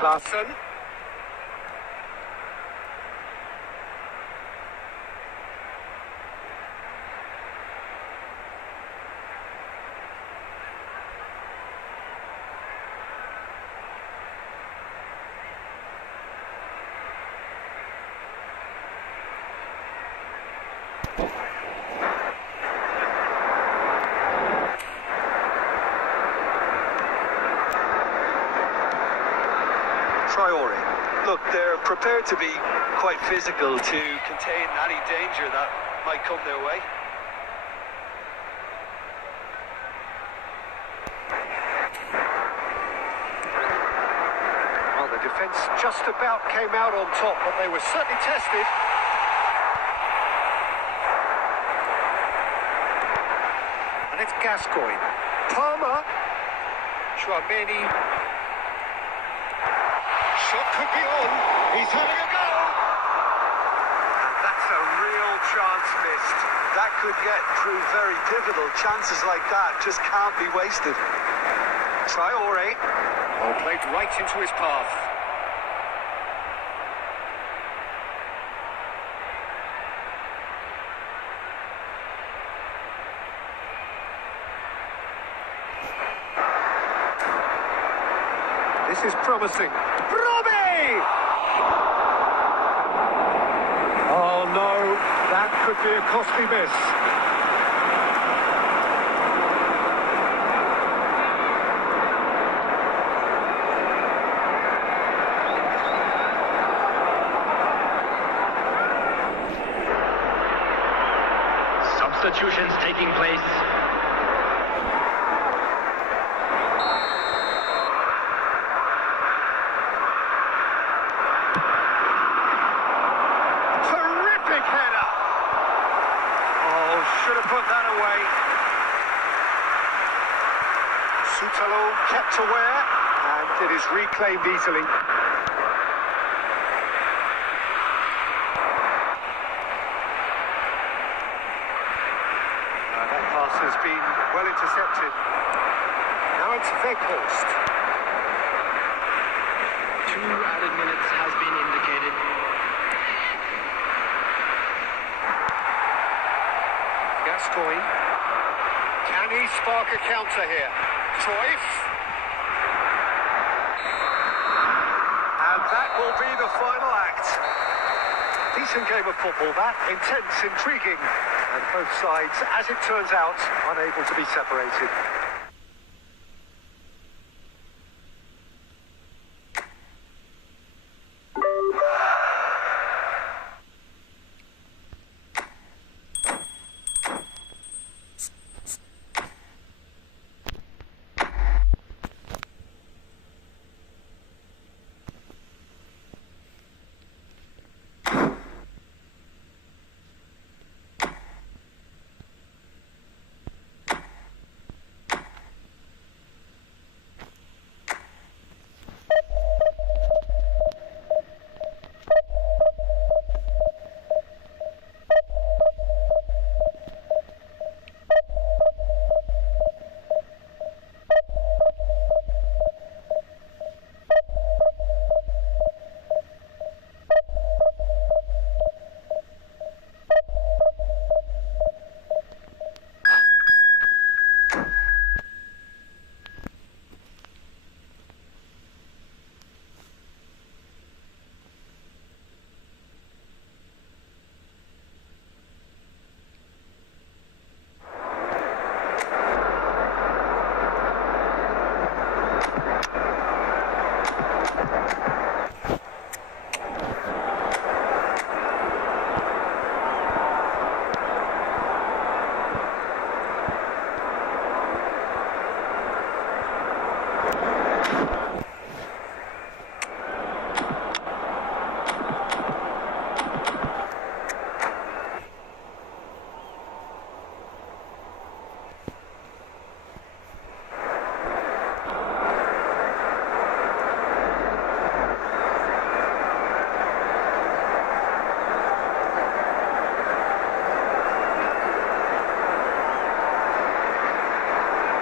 Klaassen. Look, they're prepared to be quite physical to contain any danger that might come their way. Well, the defence just about came out on top, but they were certainly tested. And it's Gascoigne. Palmer. Chouameni. Shot could be on. He's having a go. And that's a real chance missed. That could prove very pivotal. Chances like that just can't be wasted. Traoré. Well, played right into his path. This is promising. Robbie! Oh no, that could be a costly miss. Substitutions taking place. Should have put that away. Sudil kept aware, and it is reclaimed easily. That pass has been well intercepted. Now it's Weghorst. 2 added minutes has been indicated. Gascoigne. Can he spark a counter here? Cruyff. And that will be the final act. Decent game of football, that. Intense, intriguing. And both sides, as it turns out, unable to be separated.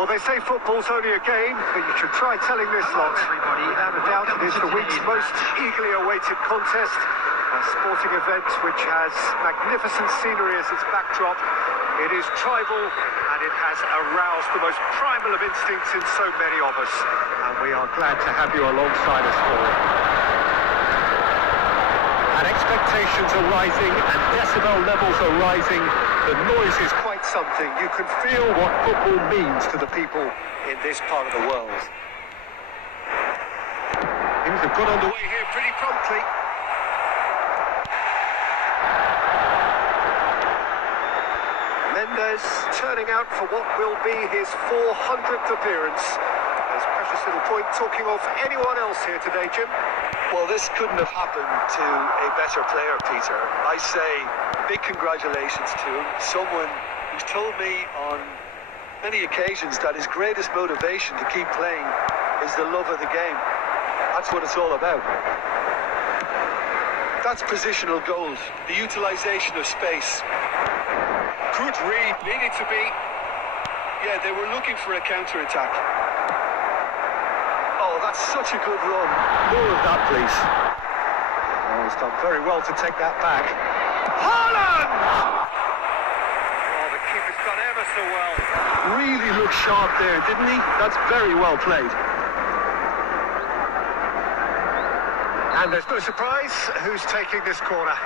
Well, they say football's only a game, but you should try telling this lot. Without a doubt, it is the week's most eagerly awaited contest. A sporting event which has magnificent scenery as its backdrop. It is tribal, and it has aroused the most primal of instincts in so many of us. And we are glad to have you alongside us for it. And expectations are rising, and decibel levels are rising. The noise is quite something. You can feel what football means to the people in this part of the world. Things have got underway here pretty promptly. Mendes turning out for what will be his 400th appearance. There's a precious little point talking of anyone else here today, Jim. Well, this couldn't have happened to a better player, Peter. I say big congratulations to him. Someone who's told me on many occasions that his greatest motivation to keep playing is the love of the game. That's what it's all about. That's positional goals, the utilisation of space. Good read, needed to be. Yeah, they were looking for a counter-attack. Oh, that's such a good run. More of that, please. Oh, he's done very well to take that back. Haaland! Oh, the keeper's done ever so well. Really looked sharp there, didn't he? That's very well played. And there's no surprise who's taking this corner.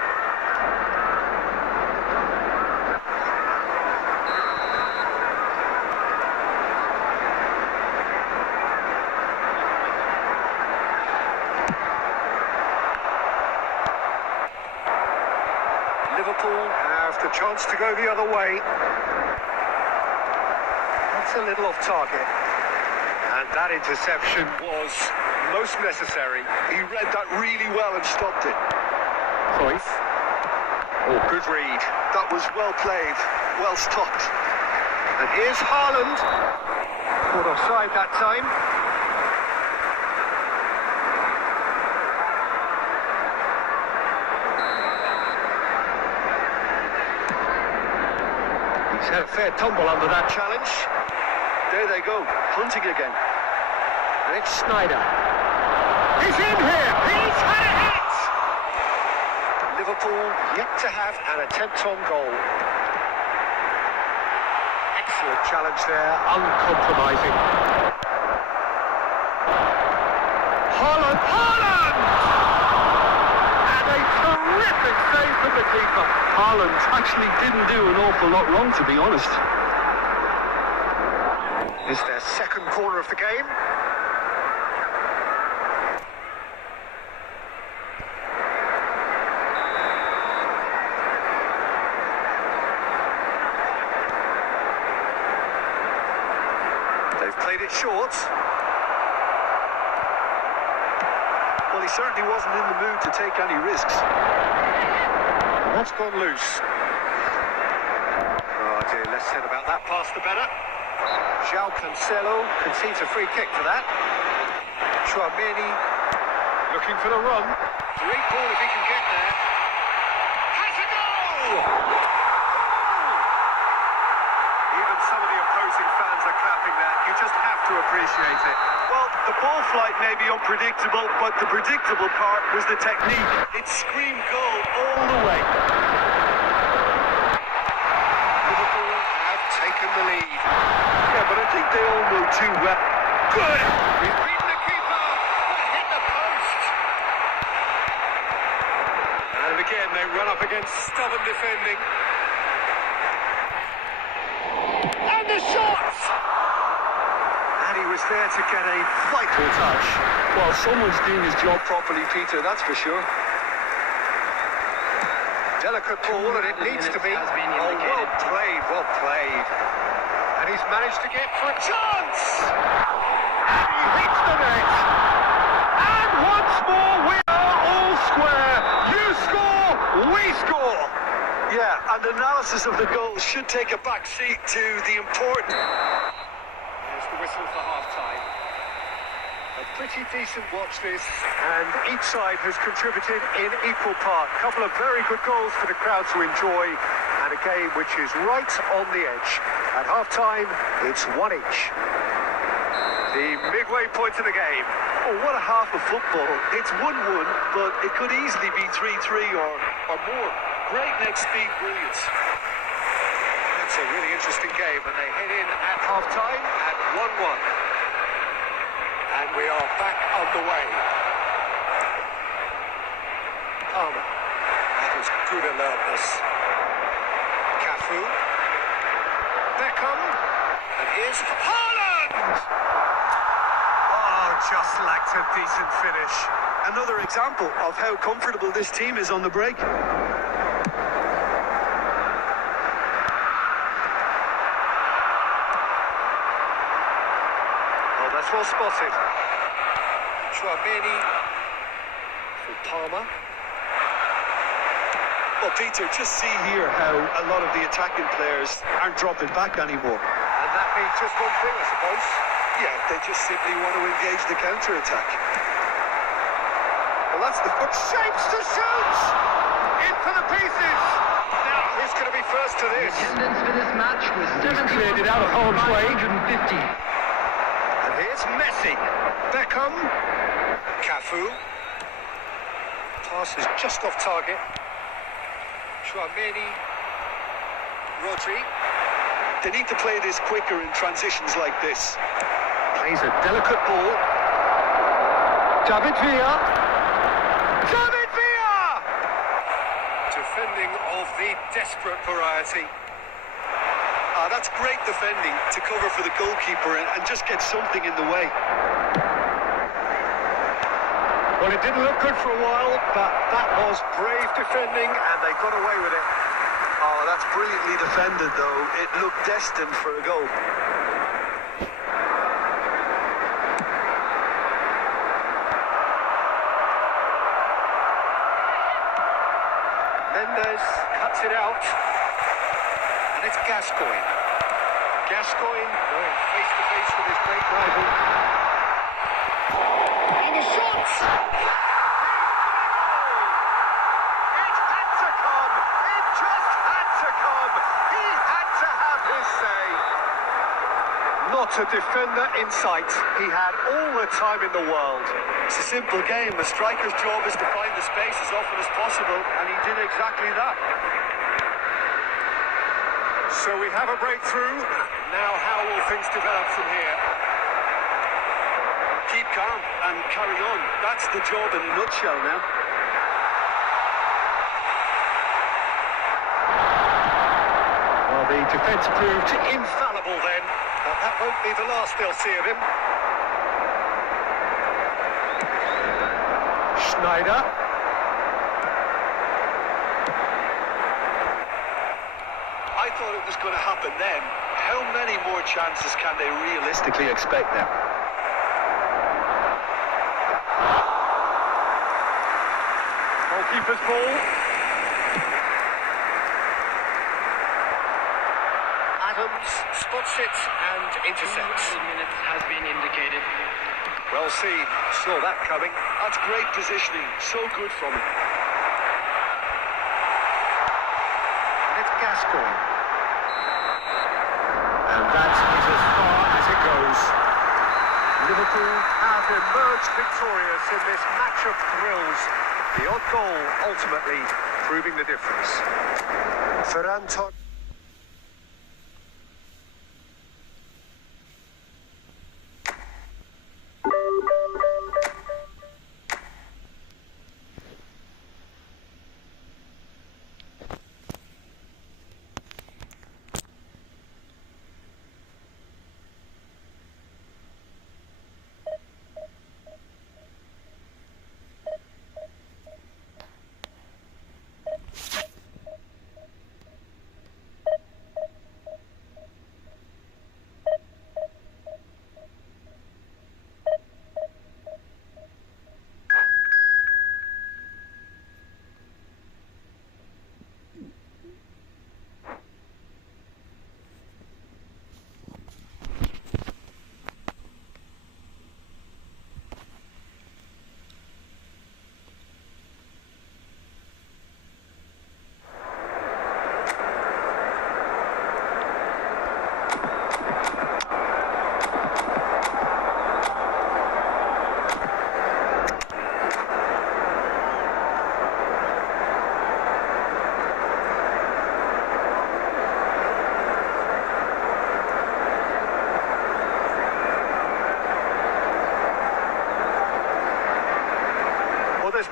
Liverpool have the chance to go the other way. That's a little off target. And that interception was most necessary. He read that really well and stopped it. Cruyff. Oh, good read. That was well played, well stopped. And here's Haaland. Caught offside that time. He's had a fair tumble under that challenge. There they go, hunting again. And it's Snyder. He's in here! He's had a hit! Liverpool yet to have an attempt on goal. Excellent challenge there, uncompromising. Haaland! Haaland! And a terrific save from the keeper. Haaland actually didn't do an awful lot wrong, to be honest. Is their second corner of the game. They've played it short. Well, he certainly wasn't in the mood to take any risks. What's gone loose? Oh dear, less said about that pass the better. João Cancelo concedes a free kick for that. Tchouaméni looking for the run. Great ball if he can get there. Has a goal! Even some of the opposing fans are clapping that. You just have to appreciate it. Well, the ball flight may be unpredictable, but the predictable part was the technique. It screamed goal all the way. Liverpool have taken the lead. Yeah, but I think they all know too well. Good! He's beaten the keeper, but hit the post. And again, they run up against stubborn defending. And the shot! And he was there to get a vital touch. Well, someone's doing his job properly, Peter, that's for sure. Delicate ball, and it needs to be. Has been Oh, indicated. well played, well played. And he's managed to get for a chance! And he hits the net! And once more, we are all square! You score, we score! Yeah, and analysis of the goal should take a back seat to the important... There's the whistle for half-time. A pretty decent watch this, and each side has contributed in equal part. A couple of very good goals for the crowd to enjoy, and a game which is right on the edge. At half-time, it's one each. The midway point of the game. Oh, what a half of football. It's 1-1, but it could easily be 3-3 or more. Great next speed brilliance. It's a really interesting game, and they head in at half-time at 1-1. And we are back on the way. Palmer. That is good alertness. Cafu. Beckham. And here's Haaland! Oh, just lacked a decent finish. Another example of how comfortable this team is on the break. Oh, that's well spotted. Chouameni for Palmer. Well, Peter, just see here how a lot of the attacking players aren't dropping back anymore. And that means just one thing, I suppose. Yeah, they just simply want to engage the counter-attack. Well, that's the foot. Shapes to shoot! In for the pieces! Now, who's going to be first to this? Attendance for this match was cleared it out of harm's way. 7,550. And here's Messi. Beckham. Cafu. Pass is just off target. Chouameni. Rodri. They need to play this quicker in transitions like this. Plays a delicate ball. David Villa. David Villa! Defending of the desperate variety. That's great defending to cover for the goalkeeper and just get something in the way. Well, it didn't look good for a while, but that was brave defending, and they got away with it. Oh, that's brilliantly defended, though. It looked destined for a goal. Mendes cuts it out, and it's Gascoigne. Gascoigne going face-to-face with his great rival. And the shot! It had to come! It just had to come! He had to have his say! Not a defender in sight. He had all the time in the world. It's a simple game. A striker's job is to find the space as often as possible, and he did exactly that. So we have a breakthrough. Now how will things develop from here? Keep calm and carry on. That's the job in a nutshell now. Well, the defence proved infallible then, but that won't be the last they'll see of him. Schneider. I thought it was going to happen then. How many more chances can they realistically expect now? Goalkeeper's ball. Adams spots it and intercepts. 2 minutes has been indicated. Well seen. Saw that coming. That's great positioning. So good from him. And it's Gascoigne. And that is as far as it goes. Liverpool have emerged victorious in this match of thrills. The odd goal ultimately proving the difference. Ferran Torres.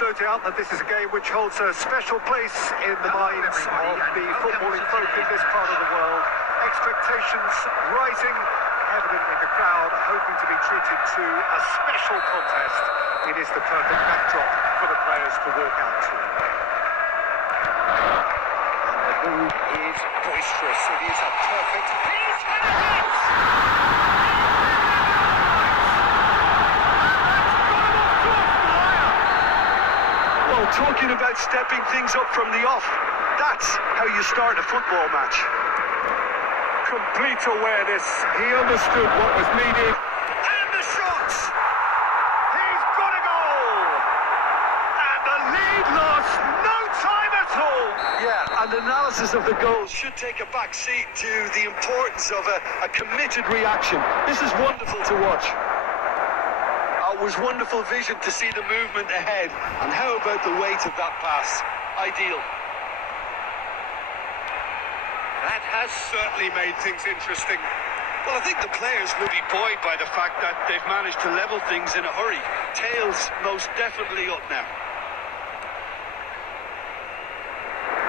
no doubt that this is a game which holds a special place in the minds of the footballing folk in this part of the world. Expectations rising, evidently the crowd hoping to be treated to a special contest. It is the perfect backdrop for the players to walk out to. And the mood is boisterous. It is a perfect... He's had a hit! Well, talking about stepping things up from the off, that's how you start a football match. Complete awareness. He understood what was needed. And the shots! He's got a goal! And the lead lost no time at all! Yeah, and analysis of the goal should take a back seat to the importance of a committed reaction. This is wonderful to watch. It was wonderful vision to see the movement ahead. And how about the weight of that pass? Ideal. That has certainly made things interesting. Well, I think the players will be buoyed by the fact that they've managed to level things in a hurry. Tails most definitely up now.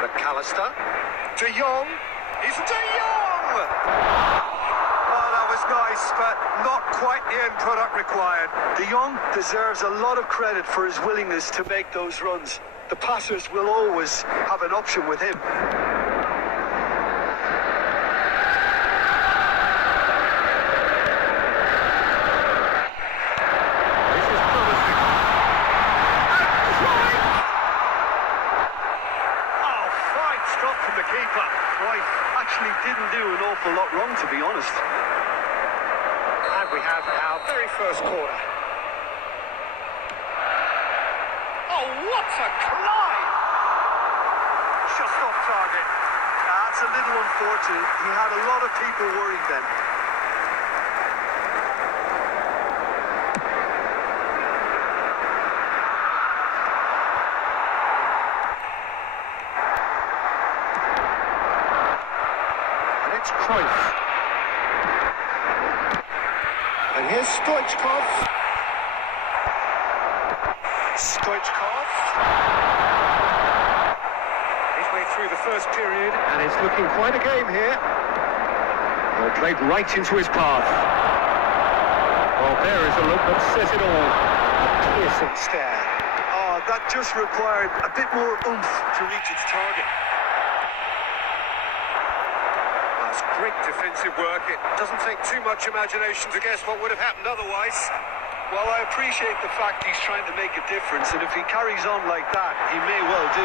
McAllister. De Jong. It's De Jong! Oh, that was nice, but not quite the end product required. De Jong deserves a lot of credit for his willingness to make those runs. The passers will always have an option with him. From the keeper. Right, actually didn't do an awful lot wrong, to be honest. And we have our very first corner. Oh, what a climb! Just off target. That's a little unfortunate. He had a lot of people worried then. Cruyff. And here's Stoichkov. Stoichkov. Midway through the first period, and it's looking quite a game here. Well, played right into his path. Well, there is a look that says it all. A piercing stare. Oh, that just required a bit more oomph to reach its target. Great defensive work. It doesn't take too much imagination to guess what would have happened otherwise. Well, I appreciate the fact he's trying to make a difference, and if he carries on like that, he may well do.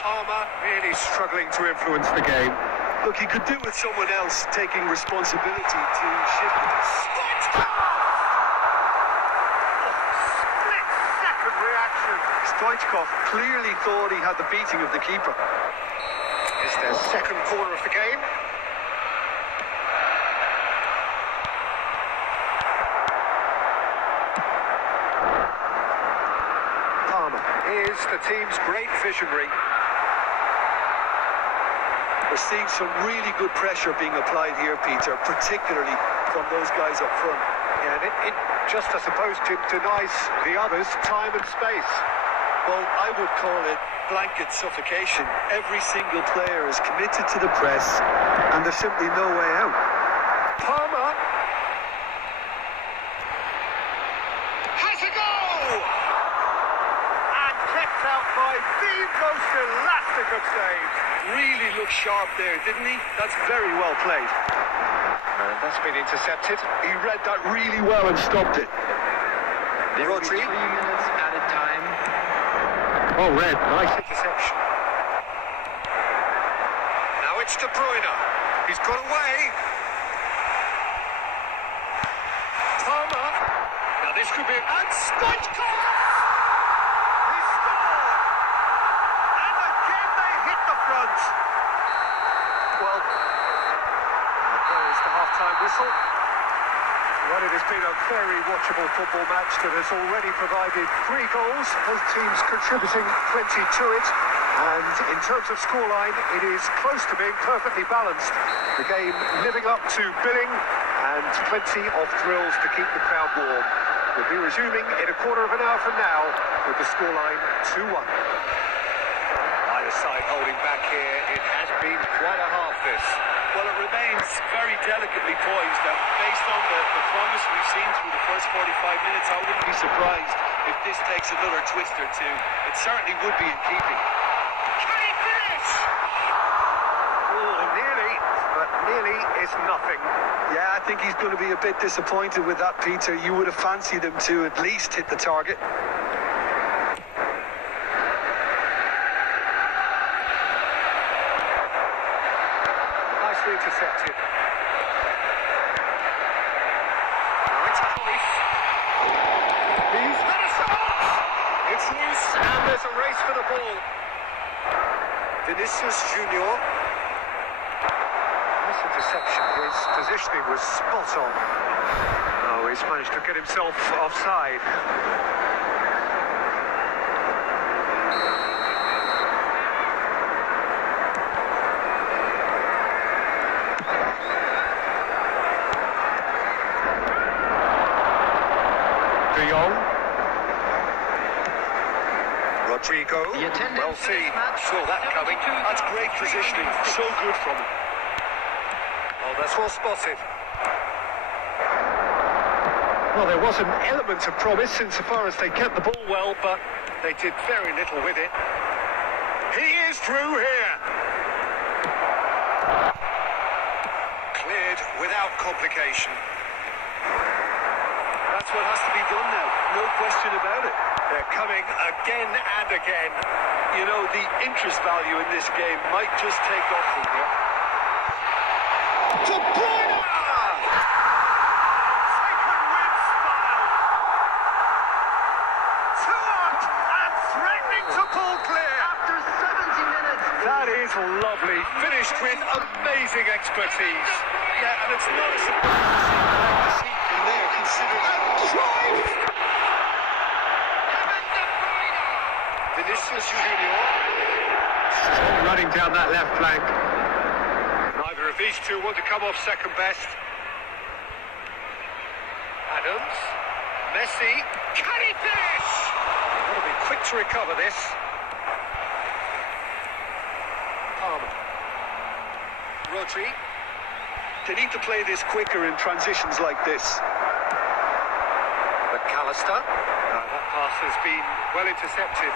Palmer really struggling to influence the game. Look, he could do with someone else taking responsibility to shift it. Split-second reaction. Stoichkov clearly thought he had the beating of the keeper. It's their second corner of the game. Palmer is the team's great visionary. We're seeing some really good pressure being applied here, Peter, particularly from those guys up front. Yeah, and it just, I suppose, denies the others time and space. Well, I would call it blanket suffocation. Every single player is committed to the press, and there's simply no way out. Palmer has a goal! And kept out by the most elastic of saves. Really looked sharp there, didn't he? That's very well played. And that's been intercepted. He read that really well and stopped it. There will be 3 Rodri. minutes added time. Oh, Red, nice interception. Now it's De Bruyne. He's got away. Palmer. Now this could be... And Stoichkov! He scored! And again they hit the front. Well, there is the half-time whistle. Well, it has been a very watchable football match that has already provided 3 goals, both teams contributing plenty to it. And in terms of scoreline, it is close to being perfectly balanced. The game living up to billing and plenty of thrills to keep the crowd warm. We'll be resuming in a quarter of an hour from now with the scoreline 2-1. Either side holding back here. It has been quite a half, this. Well, it remains very delicately poised, and based on the promise we've seen through the first 45 minutes, I wouldn't be surprised if this takes another twist or two. It certainly would be in keeping. Can he finish? Oh, nearly, but nearly is nothing. Yeah, I think he's going to be a bit disappointed with that, Peter. You would have fancied him to at least hit the target. Nicely intercepted. Now it's Cruyff. He's had a shot! It's loose, and there's a race for the ball. Vinicius Junior. Nice interception. His positioning was spot on. Oh, he's managed to get himself offside. De Jong. Rodrigo. Well seen. Saw that coming. That's great positioning. So good from him. Oh, that's well spotted. Well, there was an element of promise insofar as they kept the ball well, but they did very little with it. He is through here. Cleared without complication. That's what has to be done now. No question about it. They're coming again and again. You know, the interest value in this game might just take off from here. De Bruyne! Taken with style. 2 up and threatening to pull clear. After 70 minutes. That is lovely. Finished with amazing expertise. Yeah, and it's not a surprise to see him there, considering... Vinicius Junior. Strong running down that left flank. Neither of these two want to come off second best. Adams. Messi. Can he finish? They've got to be quick to recover this. Palmer. Rodri. They need to play this quicker in transitions like this. McAllister. That pass has been well intercepted.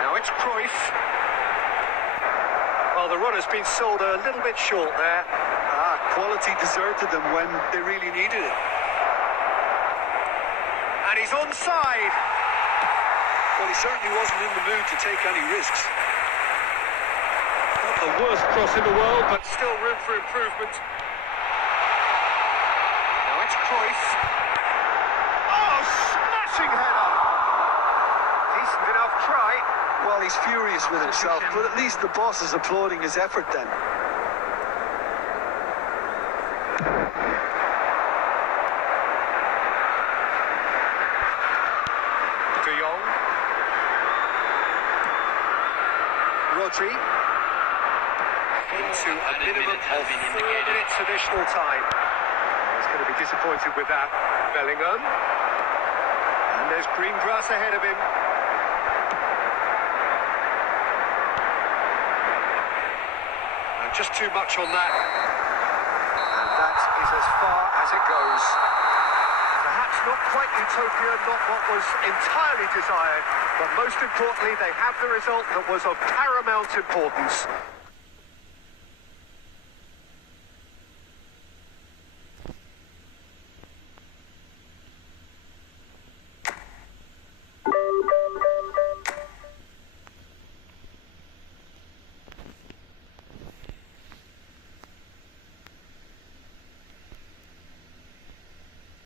Now it's Cruyff. Well, the run has been sold a little bit short there. Quality deserted them when they really needed it. And he's onside. Well, he certainly wasn't in the mood to take any risks. Not the worst cross in the world, but still room for improvement. Now it's Cruyff. Oh, smashing header. Decent enough try. Well, he's furious with himself, but at least the boss is applauding his effort then. De Jong. Rodri. Into a minimum of 4 minutes additional time. He's going to be disappointed with that. Bellingham. And there's green grass ahead of him. Just too much on that. And that is as far as it goes. Perhaps not quite utopia, not what was entirely desired, but most importantly, they have the result that was of paramount importance.